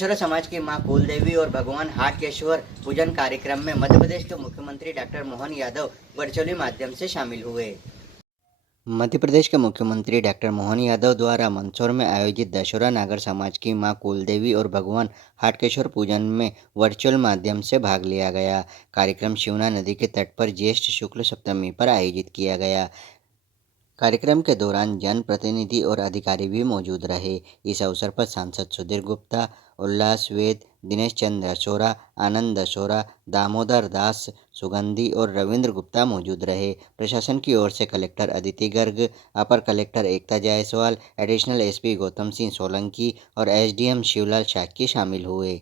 दशहरा समाज की मां कुलदेवी और भगवान हाटकेश्वर पूजन कार्यक्रम में मध्य प्रदेश के मुख्यमंत्री डॉक्टर मोहन यादव वर्चुअली माध्यम से शामिल हुए। मध्य प्रदेश के मुख्यमंत्री डॉक्टर मोहन यादव द्वारा मंदसौर में आयोजित दशहरा नागर समाज की मां कुलदेवी और भगवान हाटकेश्वर पूजन में वर्चुअल माध्यम से भाग लिया गया। कार्यक्रम शिवना नदी के तट पर ज्येष्ठ शुक्ल सप्तमी पर आयोजित किया गया। कार्यक्रम के दौरान जनप्रतिनिधि और अधिकारी भी मौजूद रहे। इस अवसर पर सांसद सुधीर गुप्ता, उल्लास वेद, दिनेश चंद्र दशोरा, आनंद दशोरा, दामोदर दास सुगंधी और रविंद्र गुप्ता मौजूद रहे। प्रशासन की ओर से कलेक्टर अदिति गर्ग, अपर कलेक्टर एकता जायसवाल, एडिशनल एसपी गौतम सिंह सोलंकी और एसडीएम शिवलाल शाक्य शामिल हुए।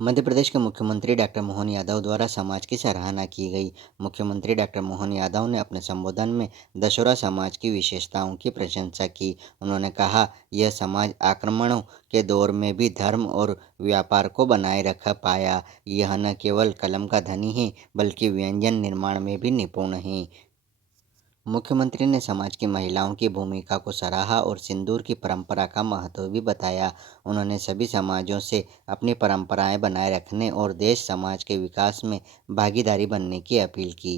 मध्य प्रदेश के मुख्यमंत्री डॉक्टर मोहन यादव द्वारा समाज की सराहना की गई। मुख्यमंत्री डॉक्टर मोहन यादव ने अपने संबोधन में दशहरा समाज की विशेषताओं की प्रशंसा की। उन्होंने कहा, यह समाज आक्रमणों के दौर में भी धर्म और व्यापार को बनाए रख पाया। यह न केवल कलम का धनी है बल्कि व्यंजन निर्माण में भी निपुण है। मुख्यमंत्री ने समाज की महिलाओं की भूमिका को सराहा और सिंदूर की परंपरा का महत्व भी बताया। उन्होंने सभी समाजों से अपनी परंपराएं बनाए रखने और देश समाज के विकास में भागीदारी बनने की अपील की।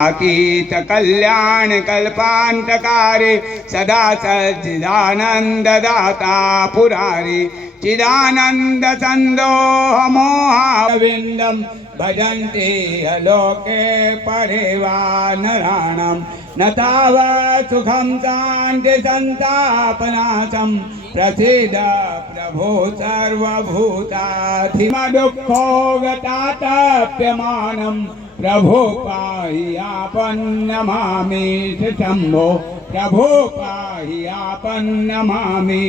अकीत कल्याण कल्पांतकारी सदा सच्चिदानंद दाता पुरारी चिदानंद संदोह मोहाविंदम भजन्ते अलोके परिवानराणम न तावत् सुखं शान्ति संतापनाशं प्रसीद प्रभो सर्वभूताधिमदुःखो गतातप्यमानं प्रभो पाहि आपन्नमामि शम्भो प्रभो पाहि आपन्नमामि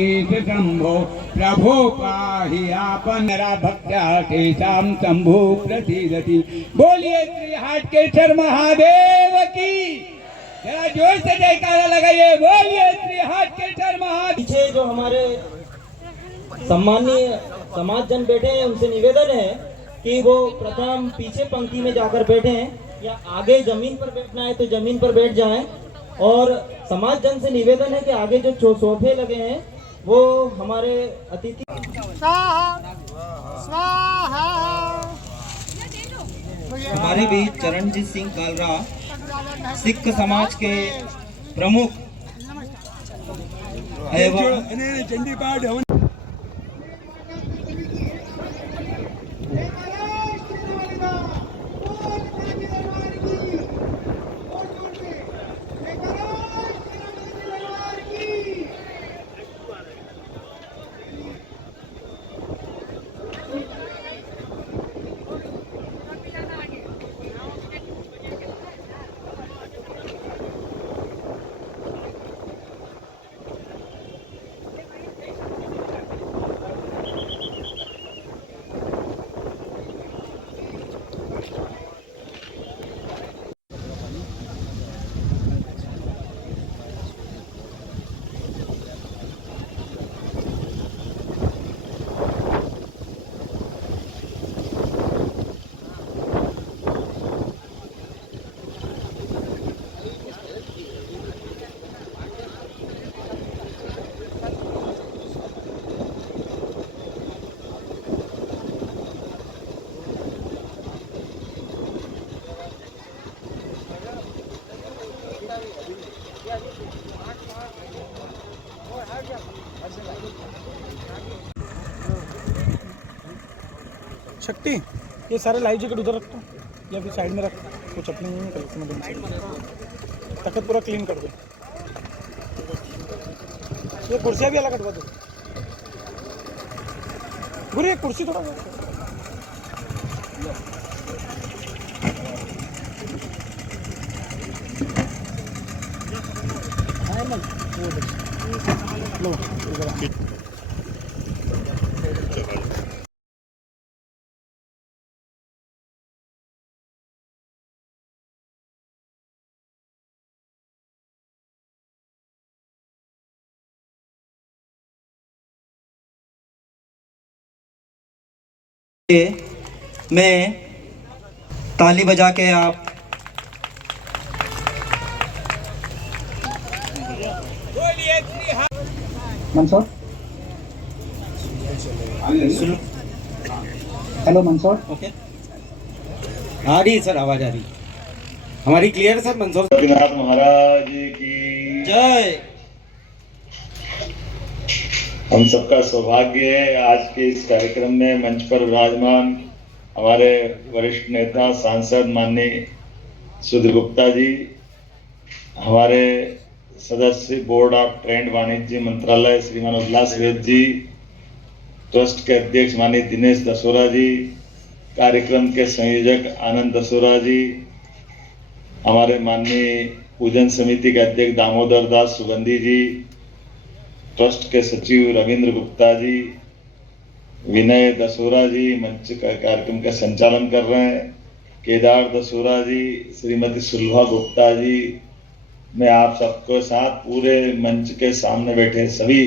शम्भो प्रभो पाहि आपन्नरा भक्त्या तेषां शम्भो प्रसीदति। बोलिए श्री हाटकेश्वर महादेव की। जरा जोर से जयकारा लगाइए। बोलिए श्री हाटकेश्वर महादेव। पीछे जो हमारे सम्मानीय समाजजन बैठे हैं उनसे निवेदन है कि वो प्रथम पीछे पंक्ति में जाकर बैठें या आगे जमीन पर बैठना है तो जमीन पर बैठ जाएं। और समाज जन से निवेदन है कि आगे जो सोफे लगे हैं वो हमारे अतिथि हमारे बीच चरणजीत सिंह कालरा सिख समाज के प्रमुख एवं शक्ति, ये सारे लाइव जैकेट उधर रखता या फिर साइड में रख। वो चपली नहीं कर तखत पूरा क्लीन कर दो। ये कुर्सियाँ भी अलग हटवा दो। गुरु एक कुर्सी थोड़ा लो मैं ताली बजा के आप मंसूर हेलो मंसूर। ओके, आ रही है सर, आवाज आ रही है हमारी क्लियर है सर। मंसूर रघुनाथ महाराज की जय। हम सबका सौभाग्य है आज के इस कार्यक्रम में मंच पर विराजमान हमारे वरिष्ठ नेता सांसद माननीय सुधीर गुप्ता जी, हमारे सदस्य बोर्ड ऑफ ट्रेंड वाणिज्य मंत्रालय श्रीमान उल्लास सेठ जी, ट्रस्ट के अध्यक्ष माननीय दिनेश दसोरा जी, कार्यक्रम के संयोजक आनंद दसोरा जी, हमारे माननीय पूजन समिति के अध्यक्ष दामोदर दास सुगंधी जी, ट्रस्ट के सचिव रविंद्र गुप्ता जी, विनय दसोरा जी मंच का कार्यक्रम का संचालन कर रहे हैं, केदार दसोरा जी, श्रीमती सुलभा गुप्ता जी, मैं आप सबके साथ पूरे मंच के सामने बैठे सभी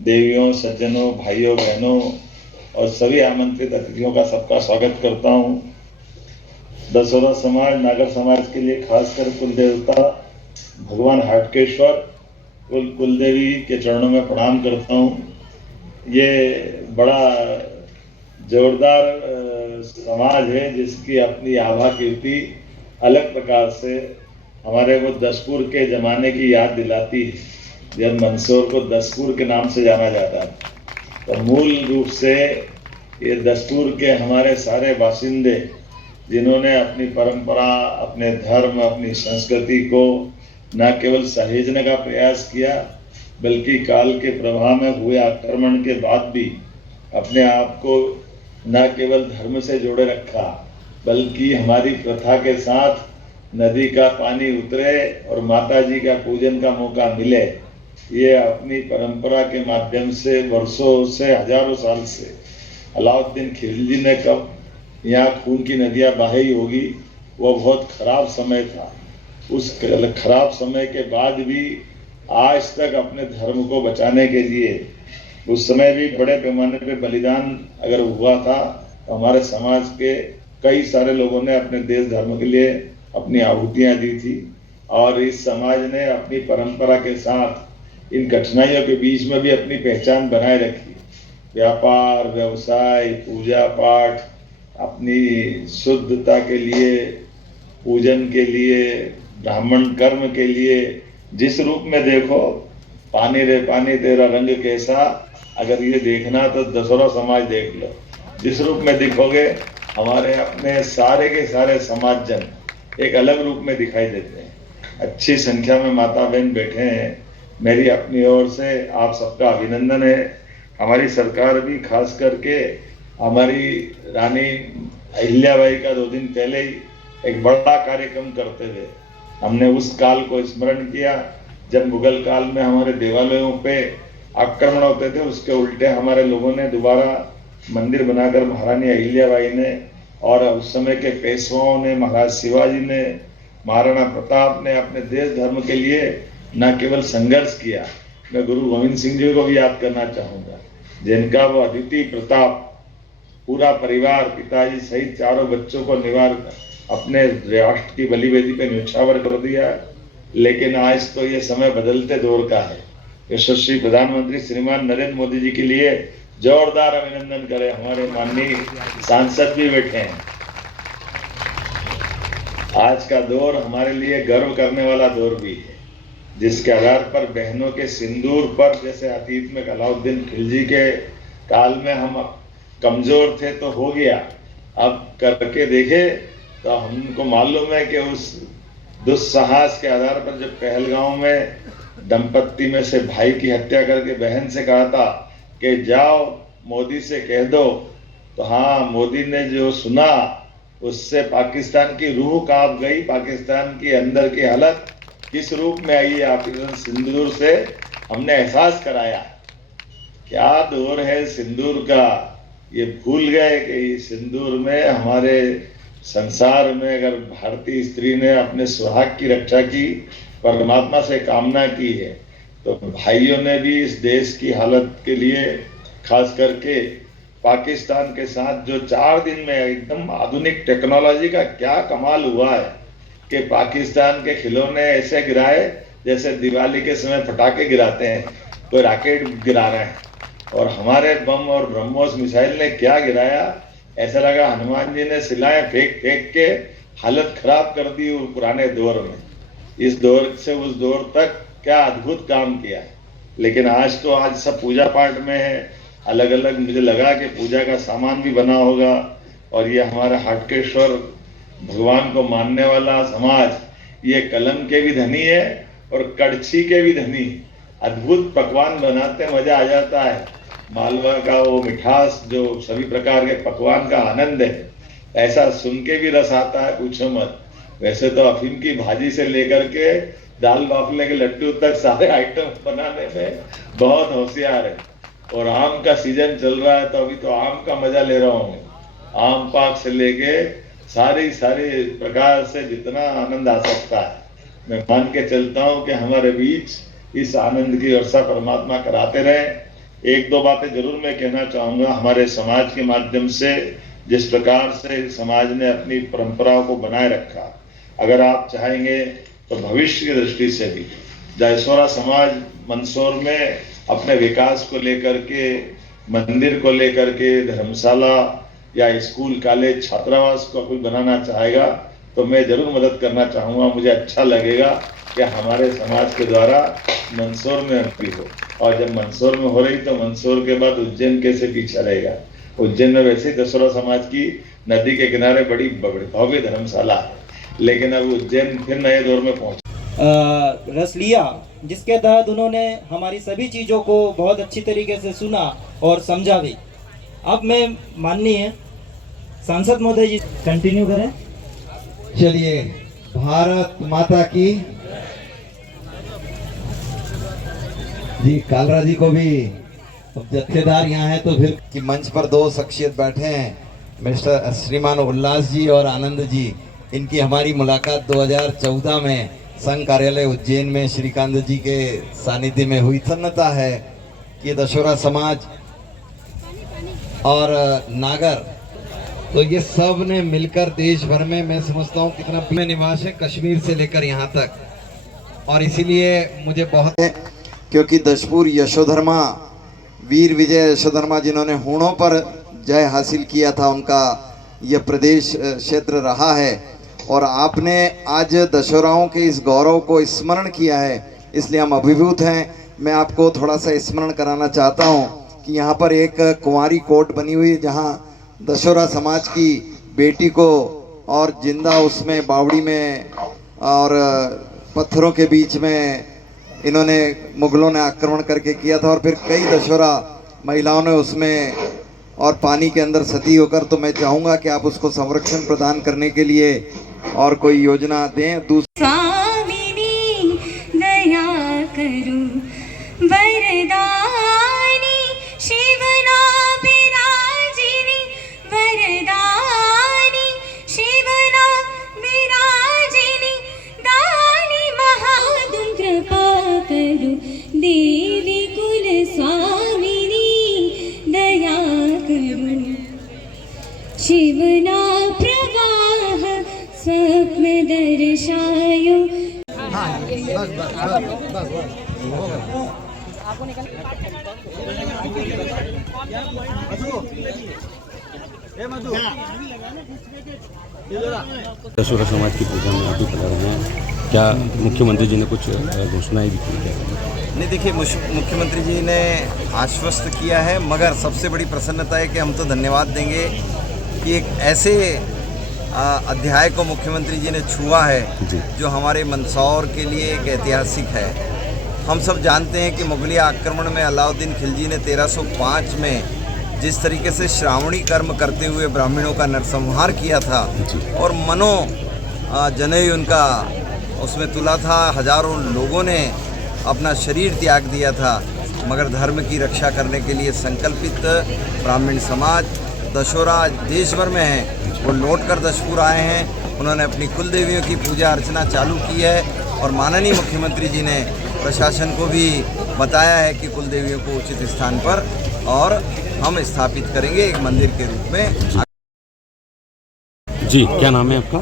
देवियों, सज्जनों, भाइयों, बहनों और सभी आमंत्रित अतिथियों का सबका स्वागत करता हूं। दसोरा समाज नागर समाज के लिए खासकर कुल देवता भगवान हाटकेश्वर कुलदेवी के चरणों में प्रणाम करता हूं। ये बड़ा जोरदार समाज है जिसकी अपनी आभा कीर्ति अलग प्रकार से हमारे वो दसपुर के जमाने की याद दिलाती है, जब मंदसौर को दसपुर के नाम से जाना जाता है। तो मूल रूप से ये दसपुर के हमारे सारे बासिंदे जिन्होंने अपनी परंपरा, अपने धर्म, अपनी संस्कृति को न केवल सहेजने का प्रयास किया बल्कि काल के प्रभाव में हुए आक्रमण के बाद भी अपने आप को न केवल धर्म से जोड़े रखा बल्कि हमारी प्रथा के साथ नदी का पानी उतरे और माता जी का पूजन का मौका मिले, ये अपनी परंपरा के माध्यम से वर्षों से हजारों साल से अलाउद्दीन खिलजी ने कब यहाँ खून की नदियाँ बहाई होगी, वो बहुत खराब समय था। उस खराब समय के बाद भी आज तक अपने धर्म को बचाने के लिए उस समय भी बड़े पैमाने पे बलिदान अगर हुआ था तो हमारे समाज के कई सारे लोगों ने अपने देश धर्म के लिए अपनी आहुतियां दी थी और इस समाज ने अपनी परंपरा के साथ इन कठिनाइयों के बीच में भी अपनी पहचान बनाए रखी। व्यापार, व्यवसाय, पूजा पाठ, अपनी शुद्धता के लिए, पूजन के लिए, ब्राह्मण कर्म के लिए, जिस रूप में देखो पानी रे पानी तेरा रंग कैसा, अगर ये देखना तो दसोरा समाज देख लो, जिस रूप में दिखोगे हमारे अपने सारे के सारे समाज जन एक अलग रूप में दिखाई देते हैं। अच्छी संख्या में माता बहन बैठे हैं, मेरी अपनी ओर से आप सबका अभिनंदन है। हमारी सरकार भी खास करके हमारी रानी अहिल्याबाई का 2 दिन पहले ही एक बड़ा कार्यक्रम करते हुए हमने उस काल को स्मरण किया जब मुगल काल में हमारे देवालयों पे आक्रमण होते थे, उसके उल्टे हमारे लोगों ने दोबारा मंदिर बनाकर महारानी अहिल्याबाई ने और उस समय के पेशवाओं ने, महाराज शिवाजी ने, महाराणा प्रताप ने अपने देश धर्म के लिए न केवल संघर्ष किया, मैं गुरु गोविंद सिंह जी को भी याद करना चाहूँगा जिनका वो अद्वितीय प्रताप, पूरा परिवार पिताजी सहित चारों बच्चों को निवार अपने राष्ट्र की बलिवेदी पे न्यौछावर कर दिया। लेकिन आज तो ये समय बदलते दौर का है। यशस्वी प्रधानमंत्री श्रीमान नरेंद्र मोदी जी के लिए जोरदार अभिनंदन करें। हमारे माननीय सांसद भी बैठे हैं। आज का दौर हमारे लिए गर्व करने वाला दौर भी है, जिसके आधार पर बहनों के सिंदूर पर, जैसे अतीत में अलाउद्दीन खिलजी के काल में हम कमजोर थे तो हो गया, अब करके देखे तो हमको मालूम है कि उस दुस्साहस के आधार पर जब पहलगांव में दंपत्ति में से भाई की हत्या करके बहन से कहा था कि जाओ मोदी से कह दो, तो हाँ, मोदी ने जो सुना उससे पाकिस्तान की रूह कांप गई। पाकिस्तान की अंदर की हालत किस रूप में आई है, ऑपरेशन सिंदूर से हमने एहसास कराया। क्या दौर है सिंदूर का, ये भूल गए कि सिंदूर में हमारे संसार में अगर भारतीय स्त्री ने अपने सुहाग की रक्षा की, परमात्मा से कामना की है, तो भाइयों ने भी इस देश की हालत के लिए खास करके पाकिस्तान के साथ जो 4 दिन में एकदम आधुनिक टेक्नोलॉजी का क्या कमाल हुआ है कि पाकिस्तान के खिलौने ऐसे गिराए जैसे दिवाली के समय पटाखे गिराते हैं, कोई रॉकेट गिरा रहे हैं। और हमारे बम और ब्रह्मोस मिसाइल ने क्या गिराया, ऐसा लगा हनुमान जी ने सिलाएं फेंक फेंक के हालत खराब कर दी पुराने दौर में। इस दौर से उस दौर तक क्या अद्भुत काम किया है। लेकिन आज तो आज सब पूजा पाठ में है, अलग अलग मुझे लगा कि पूजा का सामान भी बना होगा। और ये हमारा हाटकेश्वर भगवान को मानने वाला समाज ये कलम के भी धनी है और कड़छी के भी धनी है। अद्भुत पकवान बनाते, मजा आ जाता है। मालवा का वो मिठास जो सभी प्रकार के पकवान का आनंद है, ऐसा सुन के भी रस आता है, पूछो मत। वैसे तो अफीम की भाजी से लेकर के दाल बाफले के लड्डू तक सारे आइटम बनाने में बहुत होशियार है। और आम का सीजन चल रहा है तो अभी तो आम का मजा ले रहा हूँ। आम पाक से लेके सारी प्रकार से जितना आनंद आ सकता है, मैं मान के चलता हूँ कि हमारे बीच इस आनंद की वर्षा परमात्मा कराते रहे। एक दो बातें जरूर मैं कहना चाहूंगा। हमारे समाज के माध्यम से जिस प्रकार से समाज ने अपनी परंपराओं को बनाए रखा, अगर आप चाहेंगे तो भविष्य की दृष्टि से भी दशहरा समाज मंदसौर में अपने विकास को लेकर के, मंदिर को लेकर के, धर्मशाला या स्कूल कॉलेज छात्रावास को कोई बनाना चाहेगा तो मैं जरूर मदद करना चाहूँगा। मुझे अच्छा लगेगा कि हमारे समाज के द्वारा मंदसौर में भी हो। और जब मंदसौर में हो रही तो मंदसौर के बाद उज्जैन कैसे पीछे रहेगा। उज्जैन में वैसे ही दशहरा समाज की नदी के किनारे बड़ी भव्य धर्मशाला है, लेकिन अब उज्जैन फिर नए दौर में पहुंच रस लिया, जिसके तहत उन्होंने हमारी सभी चीज़ों को बहुत अच्छी तरीके से सुना और समझा भी। अब मैं माननीय सांसद महोदय जी कंटिन्यू करें। चलिए, भारत माता की जी। कालरा जी को भी, अब जत्थेदार यहाँ है तो फिर कि मंच पर दो शख्सियत बैठे हैं, मिस्टर श्रीमान उल्लास जी और आनंद जी। इनकी हमारी मुलाकात 2014 में संघ कार्यालय उज्जैन में श्रीकांत जी के सानिध्य में हुई। प्रसन्नता है कि दशहरा समाज और नागर, तो ये सब ने मिलकर देश भर में, मैं समझता हूँ कितना में निवास है, कश्मीर से लेकर यहाँ तक। और इसीलिए मुझे बहुत, क्योंकि दशपुर यशोधर्मा, वीर विजय यशोधर्मा जिन्होंने हूणों पर जय हासिल किया था, उनका यह प्रदेश क्षेत्र रहा है। और आपने आज दशहराओं के इस गौरव को स्मरण किया है, इसलिए हम अभिभूत हैं। मैं आपको थोड़ा सा स्मरण कराना चाहता हूँ कि यहाँ पर एक कुंवारी कोट बनी हुई है, जहाँ दशहरा समाज की बेटी को और जिंदा उसमें बावड़ी में और पत्थरों के बीच में इन्होंने, मुगलों ने आक्रमण करके किया था। और फिर कई दशहरा महिलाओं ने उसमें और पानी के अंदर सती होकर, तो मैं चाहूँगा कि आप उसको संरक्षण प्रदान करने के लिए और कोई योजना दें। स्वामिनी दया करूं वरदानी शिवना विराजिनी, वरदानी शिवना विराजिनी, दानी महादुम कृपा करूं देवी कुल स्वामिनी दया करूं, शिवना प्रवाह स्वप्न दर्शायो। दशहरा समाज की पूजा में आप भी पढ़ा रहे हैं, क्या मुख्यमंत्री जी ने कुछ घोषणाएं भी की है? नहीं, देखिए, मुख्यमंत्री जी ने आश्वस्त किया है, मगर सबसे बड़ी प्रसन्नता है कि हम तो धन्यवाद देंगे कि एक ऐसे अध्याय को मुख्यमंत्री जी ने छुआ है जो हमारे मंदसौर के लिए एक ऐतिहासिक है। हम सब जानते हैं कि मुगलिय आक्रमण में अलाउद्दीन खिलजी ने 1305 में जिस तरीके से श्रावणी कर्म करते हुए ब्राह्मणों का नरसंहार किया था और मनो जनेऊ उनका उसमें तुला था, हजारों लोगों ने अपना शरीर त्याग दिया था, मगर धर्म की रक्षा करने के लिए संकल्पित ब्राह्मण समाज दशहरा देश भर में है, वो लौट कर दशपुर आए हैं। उन्होंने अपनी कुल देवियों की पूजा अर्चना चालू की है और माननीय मुख्यमंत्री जी ने प्रशासन को भी बताया है कि कुल देवियों को उचित स्थान पर और हम स्थापित करेंगे एक मंदिर के रूप में। जी, क्या नाम है आपका?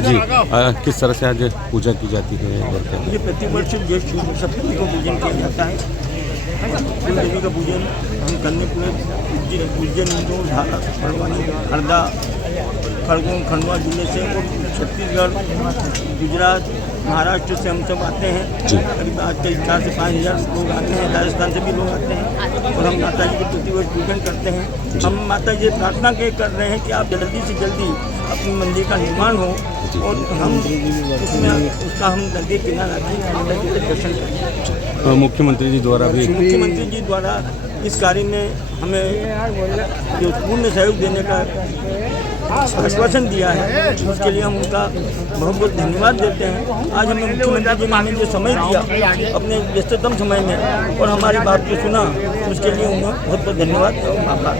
जी, किस तरह से आज पूजा की जाती है और क्या? ये प्रति वर्ष ज्येष्ठ सप्तमी को पूजन किया जाता है। कुल देवी का पूजन हम करने पूरे उज्जैन इंदौर बड़वानी हरदा खंडवा जिले से छत्तीसगढ़ गुजरात महाराष्ट्र से हम सब आते हैं। करीब आज करीब 4 से 5 हज़ार लोग आते हैं। राजस्थान से भी लोग आते हैं और हम माता जी के प्रतिवर्ष पूजन करते हैं। हम माता जी प्रार्थना कर रहे हैं कि आप जल्दी से जल्दी अपनी मंदिर का निर्माण हो और हम उसमें उसका हम दरगे किनारा माता जी के दर्शन करें। मुख्यमंत्री जी द्वारा भी मुख्यमंत्री जी द्वारा इस कार्य में हमें जो पूर्ण सहयोग देने का आश्वासन दिया है, उसके लिए हम उनका बहुत बहुत धन्यवाद देते हैं। आज हमें मुख्यमंत्री जी ने हमें जो समय दिया अपने व्यस्ततम समय में और हमारी बात को सुना, उसके लिए उन्हें बहुत बहुत धन्यवाद और आभार।